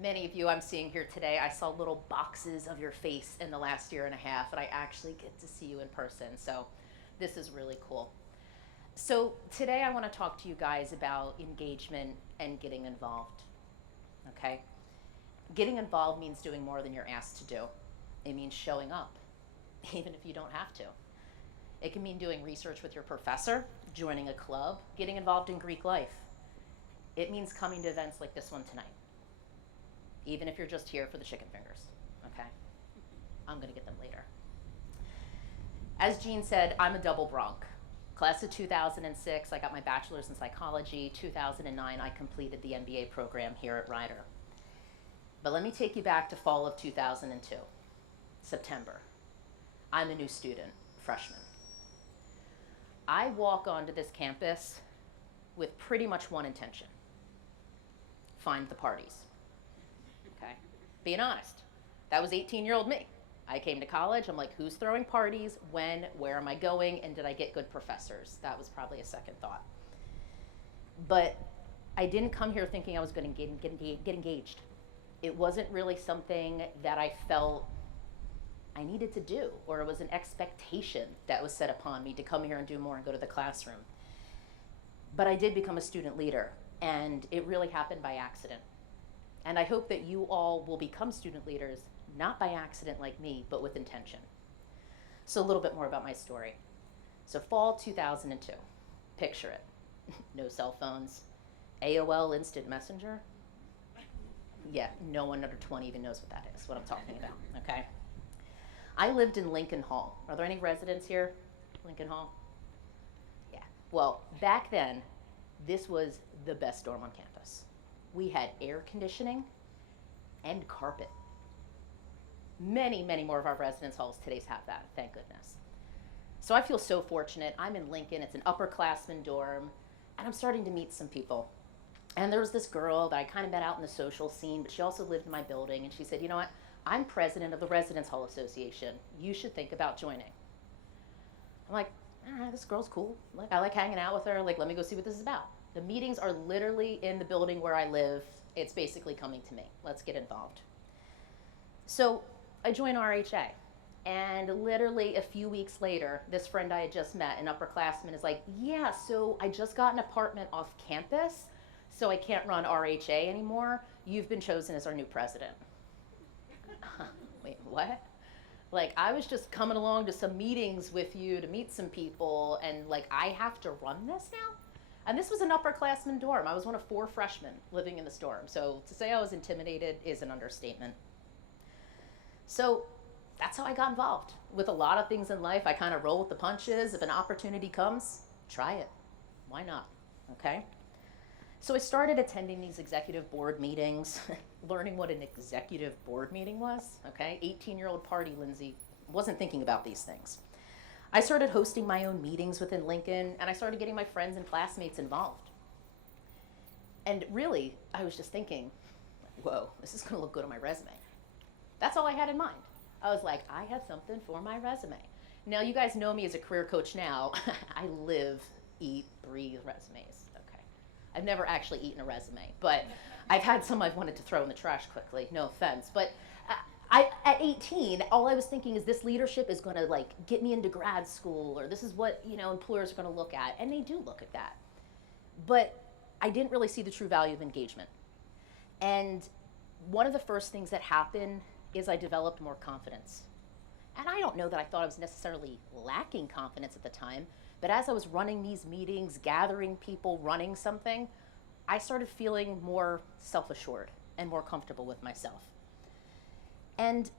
Many of you I'm seeing here today, I saw little boxes of your face in the last year and a half, and I actually get to see you in person. So this is really cool. So today I want to talk to you guys about engagement and getting involved. Okay? Getting involved means doing more than you're asked to do. It means showing up, even if you don't have to. It can mean doing research with your professor, joining a club, getting involved in Greek life. It means coming to events like this one tonight, even if you're just here for the chicken fingers, okay? I'm gonna get them later. As Jean said, I'm a double bronc. Class of 2006, I got my bachelor's in psychology. 2009, I completed the MBA program here at Rider. But let me take you back to fall of 2002, September. I'm a new student, freshman. I walk onto this campus with pretty much one intention: find the parties. Okay? Being honest, that was 18-year-old me. I came to college, I'm like, who's throwing parties, when, where am I going, and did I get good professors? That was probably a second thought. But I didn't come here thinking I was going to get engaged. It wasn't really something that I felt I needed to do, or it was an expectation that was set upon me to come here and do more and go to the classroom. But I did become a student leader, and it really happened by accident. And I hope that you all will become student leaders, not by accident like me, but with intention. So a little bit more about my story. So fall 2002, picture it. No cell phones, AOL Instant Messenger. Yeah, no one under 20 even knows what that is, what I'm talking about, okay? I lived in Lincoln Hall. Are there any residents here? Lincoln Hall? Yeah. Well, back then, this was the best dorm on campus. We had air conditioning and carpet. Many, many more of our residence halls today have that, thank goodness. So I feel so fortunate. I'm in Lincoln, it's an upperclassman dorm, and I'm starting to meet some people. And there was this girl that I kind of met out in the social scene, but she also lived in my building, and she said, you know what? I'm president of the Residence Hall Association. You should think about joining. I'm like, all right, this girl's cool. Like, I like hanging out with her. Like, let me go see what this is about. The meetings are literally in the building where I live. It's basically coming to me. Let's get involved. So I joined RHA. And literally a few weeks later, this friend I had just met, an upperclassman, is like, yeah, so I just got an apartment off campus, so I can't run RHA anymore. You've been chosen as our new president. Wait, what? Like, I was just coming along to some meetings with you to meet some people, and like, I have to run this now? And this was an upperclassman dorm. I was one of 4 freshmen living in this dorm. So to say I was intimidated is an understatement. So that's how I got involved. With a lot of things in life, I kind of roll with the punches. If an opportunity comes, try it. Why not? Okay? So I started attending these executive board meetings, learning what an executive board meeting was, okay? 18-year-old party, Lindsay. Wasn't thinking about these things. I started hosting my own meetings within Lincoln, and I started getting my friends and classmates involved. And really, I was just thinking, whoa, this is gonna look good on my resume. That's all I had in mind. I was like, I have something for my resume. Now, you guys know me as a career coach now. I live, eat, breathe resumes. I've never actually eaten a resume, but I've had some I've wanted to throw in the trash quickly, no offense. But at 18, all I was thinking is this leadership is gonna like get me into grad school, or this is what, you know, employers are gonna look at, and they do look at that. But I didn't really see the true value of engagement. And one of the first things that happened is I developed more confidence. And I don't know that I thought I was necessarily lacking confidence at the time, but as I was running these meetings, gathering people, running something, I started feeling more self-assured and more comfortable with myself. And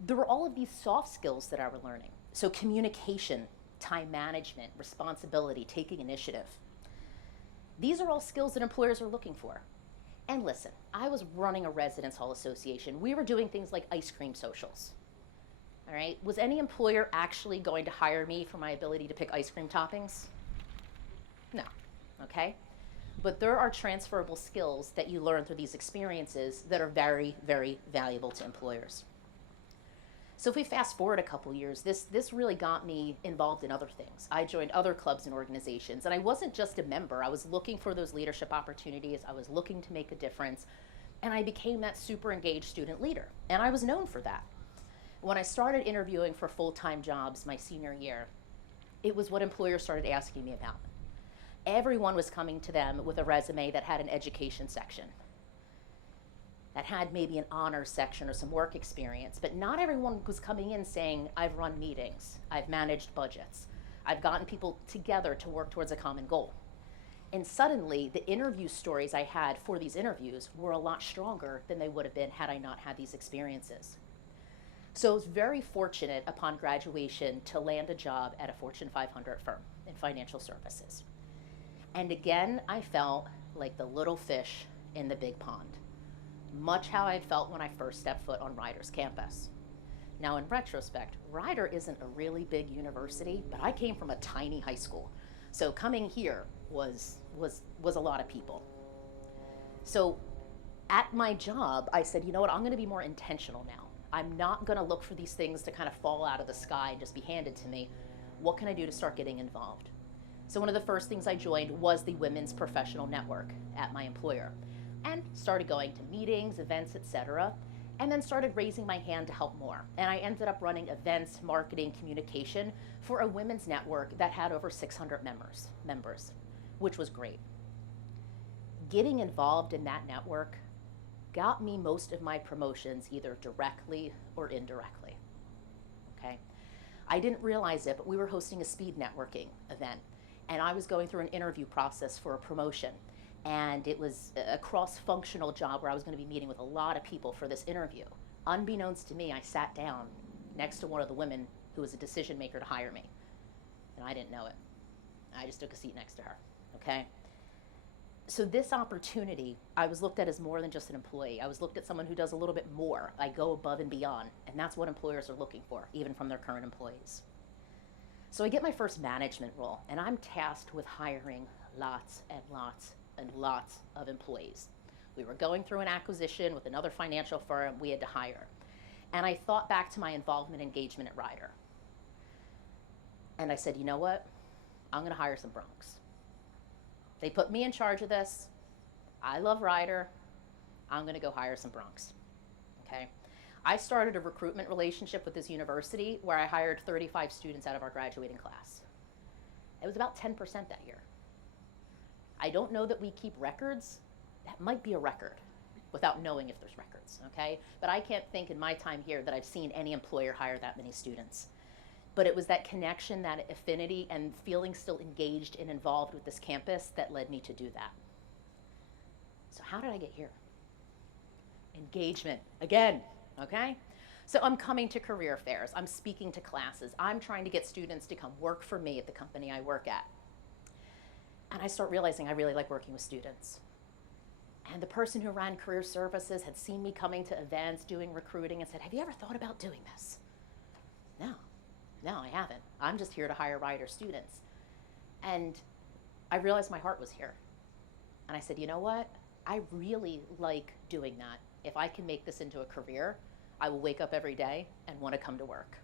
there were all of these soft skills that I was learning. So communication, time management, responsibility, taking initiative. These are all skills that employers are looking for. And listen, I was running a residence hall association. We were doing things like ice cream socials. All right, was any employer actually going to hire me for my ability to pick ice cream toppings? No, okay? But there are transferable skills that you learn through these experiences that are very, very valuable to employers. So if we fast forward a couple years, this really got me involved in other things. I joined other clubs and organizations, and I wasn't just a member. I was looking for those leadership opportunities. I was looking to make a difference. And I became that super engaged student leader, and I was known for that. When I started interviewing for full-time jobs my senior year, it was what employers started asking me about. Everyone was coming to them with a resume that had an education section, that had maybe an honors section or some work experience, but not everyone was coming in saying, I've run meetings, I've managed budgets, I've gotten people together to work towards a common goal. And suddenly, the interview stories I had for these interviews were a lot stronger than they would have been had I not had these experiences. So I was very fortunate upon graduation to land a job at a Fortune 500 firm in financial services. And again, I felt like the little fish in the big pond, much how I felt when I first stepped foot on Rider's campus. Now in retrospect, Rider isn't a really big university, but I came from a tiny high school. So coming here was a lot of people. So at my job, I said, you know what, I'm gonna be more intentional now. I'm not gonna look for these things to kind of fall out of the sky and just be handed to me. What can I do to start getting involved? So one of the first things I joined was the Women's Professional Network at my employer, and started going to meetings, events, etc., and then started raising my hand to help more. And I ended up running events, marketing, communication for a women's network that had over 600 members, which was great. Getting involved in that network got me most of my promotions either directly or indirectly, okay? I didn't realize it, but we were hosting a speed networking event, and I was going through an interview process for a promotion. And it was a cross-functional job where I was going to be meeting with a lot of people for this interview. Unbeknownst to me, I sat down next to one of the women who was a decision maker to hire me. And I didn't know it. I just took a seat next to her, okay? So this opportunity, I was looked at as more than just an employee. I was looked at someone who does a little bit more. I go above and beyond, and that's what employers are looking for, even from their current employees. So I get my first management role, and I'm tasked with hiring lots and lots and lots of employees. We were going through an acquisition with another financial firm we had to hire. And I thought back to my involvement engagement at Rider. And I said, you know what? I'm gonna hire some BRONCx. They put me in charge of this. I love Rider. I'm gonna go hire some BRONCx, okay? I started a recruitment relationship with this university where I hired 35 students out of our graduating class. It was about 10% that year. I don't know that we keep records. That might be a record without knowing if there's records, okay? But I can't think in my time here that I've seen any employer hire that many students. But it was that connection, that affinity, and feeling still engaged and involved with this campus that led me to do that. So how did I get here? Engagement, again, okay? So I'm coming to career fairs, I'm speaking to classes, I'm trying to get students to come work for me at the company I work at. And I start realizing I really like working with students. And the person who ran career services had seen me coming to events, doing recruiting, and said, have you ever thought about doing this? No, I haven't. I'm just here to hire Rider students. And I realized my heart was here. And I said, you know what? I really like doing that. If I can make this into a career, I will wake up every day and want to come to work.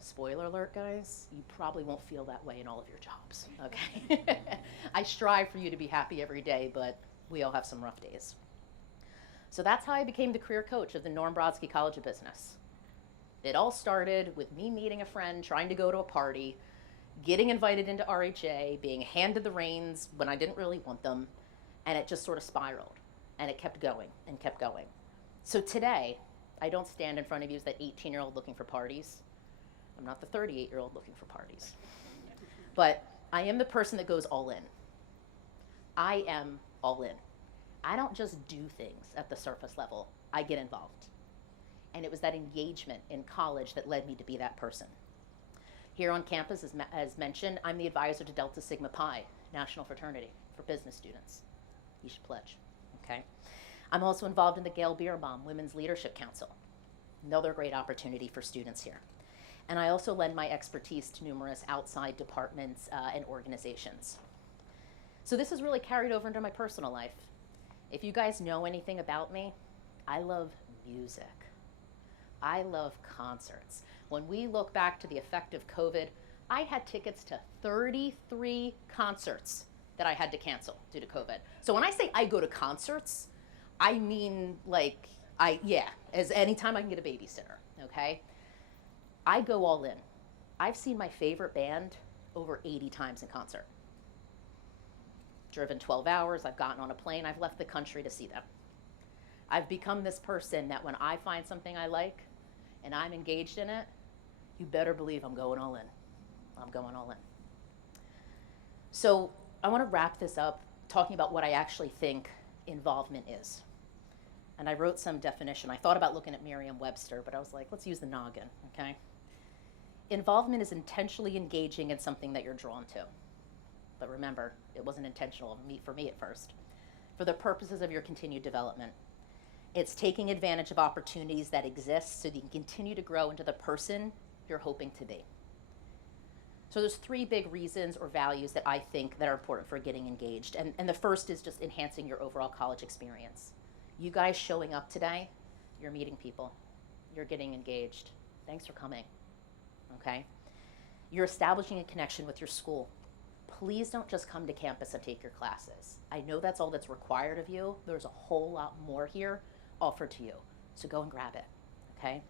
Spoiler alert, guys, you probably won't feel that way in all of your jobs, okay? I strive for you to be happy every day, but we all have some rough days. So that's how I became the career coach of the Norm Brodsky College of Business. It all started with me meeting a friend, trying to go to a party, getting invited into RHA, being handed the reins when I didn't really want them, and it just sort of spiraled, and it kept going and kept going. So today, I don't stand in front of you as that 18-year-old looking for parties. I'm not the 38-year-old looking for parties. But I am the person that goes all in. I am all in. I don't just do things at the surface level. I get involved. And it was that engagement in college that led me to be that person. Here on campus, as mentioned, I'm the advisor to Delta Sigma Pi, National Fraternity for business students. You should pledge, okay? I'm also involved in the Gail Bierbaum Women's Leadership Council. Another great opportunity for students here. And I also lend my expertise to numerous outside departments and organizations. So this has really carried over into my personal life. If you guys know anything about me, I love music. I love concerts. When we look back to the effect of COVID, I had tickets to 33 concerts that I had to cancel due to COVID. So when I say I go to concerts, I mean, like, yeah, as anytime I can get a babysitter, okay? I go all in. I've seen my favorite band over 80 times in concert. Driven 12 hours, I've gotten on a plane, I've left the country to see them. I've become this person that when I find something I like and I'm engaged in it, you better believe I'm going all in. I'm going all in. So I want to wrap this up talking about what I actually think involvement is. And I wrote some definition. I thought about looking at Merriam-Webster, but I was like, let's use the noggin, okay? Involvement is intentionally engaging in something that you're drawn to. But remember, it wasn't intentional for me at first. For the purposes of your continued development. It's taking advantage of opportunities that exist so that you can continue to grow into the person you're hoping to be. So there's 3 big reasons or values that I think that are important for getting engaged. And the first is just enhancing your overall college experience. You guys showing up today, you're meeting people. You're getting engaged. Thanks for coming, okay? You're establishing a connection with your school. Please don't just come to campus and take your classes. I know that's all that's required of you. There's a whole lot more here offered to you. So go and grab it, okay?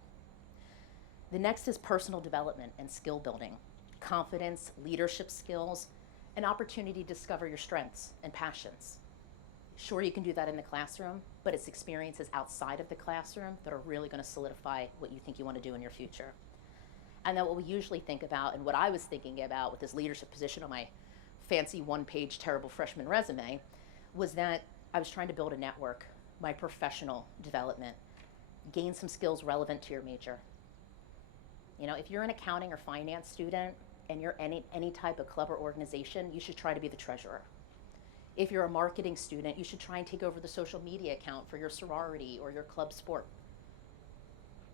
The next is personal development and skill building. Confidence, leadership skills, an opportunity to discover your strengths and passions. Sure, you can do that in the classroom, but it's experiences outside of the classroom that are really going to solidify what you think you want to do in your future. And then what we usually think about, and what I was thinking about with this leadership position on my fancy 1-page terrible freshman resume, was that I was trying to build a network, my professional development, gain some skills relevant to your major. You know, if you're an accounting or finance student and you're any type of club or organization, you should try to be the treasurer. If you're a marketing student, you should try and take over the social media account for your sorority or your club sport.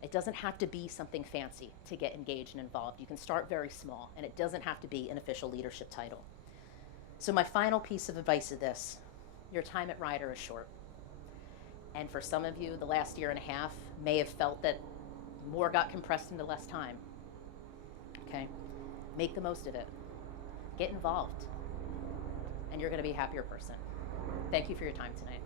It doesn't have to be something fancy to get engaged and involved. You can start very small, and it doesn't have to be an official leadership title. So my final piece of advice is this: your time at Rider is short. And for some of you, the last year and a half may have felt that more got compressed into less time. Okay? Make the most of it. Get involved. And you're going to be a happier person. Thank you for your time tonight.